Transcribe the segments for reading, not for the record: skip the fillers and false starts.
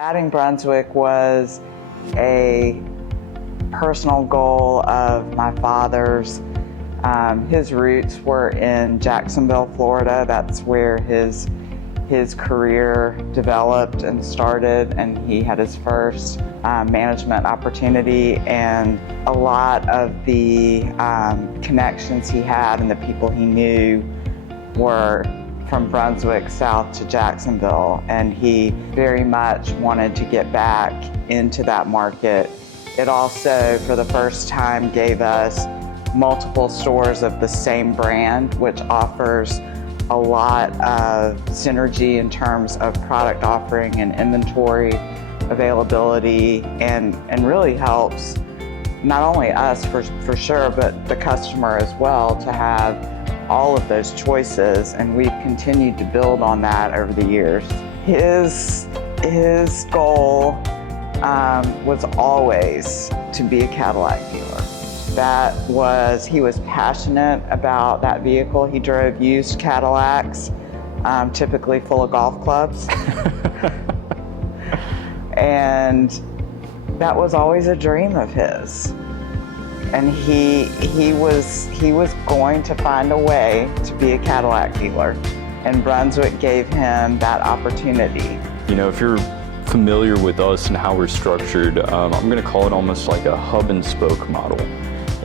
Adding Brunswick was a personal goal of my father's. His roots were in Jacksonville, Florida. That's where his career developed and started, and he had his first management opportunity, and a lot of the connections he had and the people he knew were from Brunswick south to Jacksonville, and he very much wanted to get back into that market. It also, for the first time, gave us multiple stores of the same brand, which offers a lot of synergy in terms of product offering and inventory availability, and really helps not only us for sure, but the customer as well, to have all of those choices, and we've continued to build on that over the years. His goal was always to be a Cadillac dealer. He was passionate about that vehicle. He drove used Cadillacs, typically full of golf clubs. And that was always a dream of his. And he was going to find a way to be a Cadillac dealer, and Brunswick gave him that opportunity. You know, if you're familiar with us and how we're structured, I'm going to call it almost like a hub and spoke model,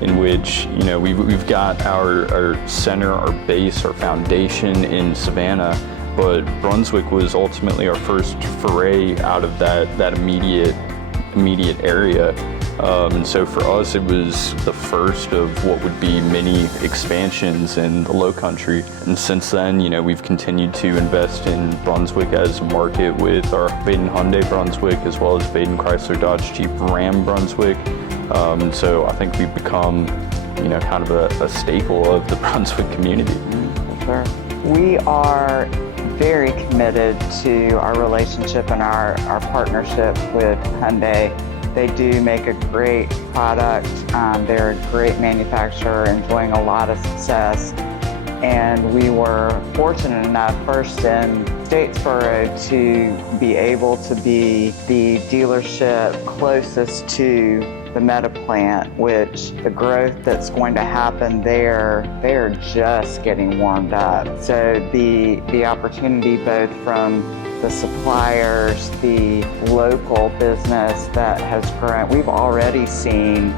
in which, you know, we've got our center, our base, our foundation in Savannah, but Brunswick was ultimately our first foray out of that immediate area. And so for us, it was the first of what would be many expansions in the Low Country. And since then, you know, we've continued to invest in Brunswick as a market with our Vaden Hyundai Brunswick, as well as Vaden Chrysler Dodge Jeep Ram Brunswick. And so I think we've become, you know, kind of a staple of the Brunswick community. For sure. We are very committed to our relationship and our partnership with Hyundai. They do make a great product. They're a great manufacturer, enjoying a lot of success. And we were fortunate enough, first in Statesboro, to be able to be the dealership closest to the Meta plant, which the growth that's going to happen there, they're just getting warmed up. So the opportunity, both from the suppliers, the local business that has grown. We've already seen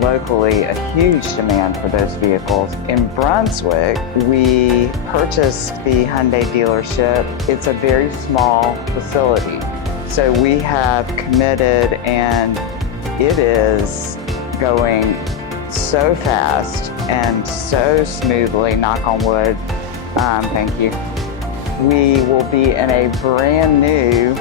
locally a huge demand for those vehicles. In Brunswick, we purchased the Hyundai dealership. It's a very small facility. So we have committed, and it is going so fast and so smoothly, knock on wood, thank you. We will be in a brand new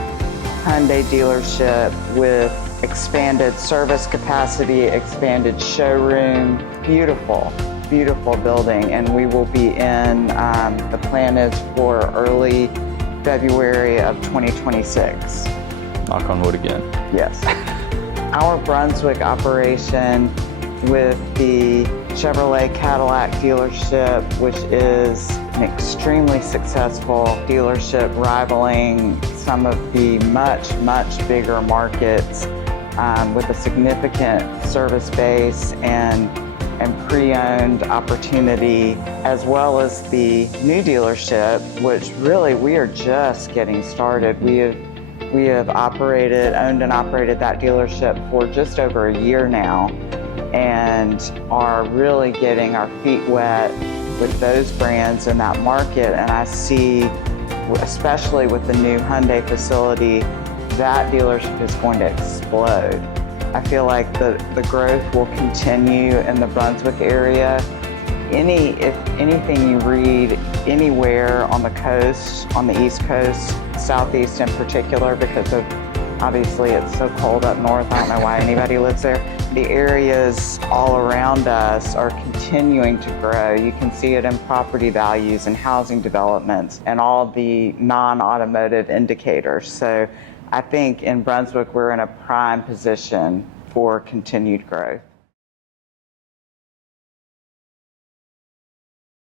Hyundai dealership with expanded service capacity, expanded showroom, beautiful, beautiful building. And we will be in, the plan is for early February of 2026. Knock on wood again. Yes. Our Brunswick operation with the Chevrolet Cadillac dealership, which is an extremely successful dealership, rivaling some of the much bigger markets, with a significant service base and pre-owned opportunity, as well as the new dealership, which really we are just getting started. We have owned and operated that dealership for just over a year now, and are really getting our feet wet with those brands in that market. And I see, especially with the new Hyundai facility, that dealership is going to explode. I feel like the growth will continue in the Brunswick area. If anything you read anywhere on the coast, on the East Coast, Southeast in particular, because of obviously it's so cold up north, I don't know why anybody lives there. The areas all around us are continuing to grow. You can see it in property values and housing developments and all the non-automotive indicators. So I think in Brunswick, we're in a prime position for continued growth.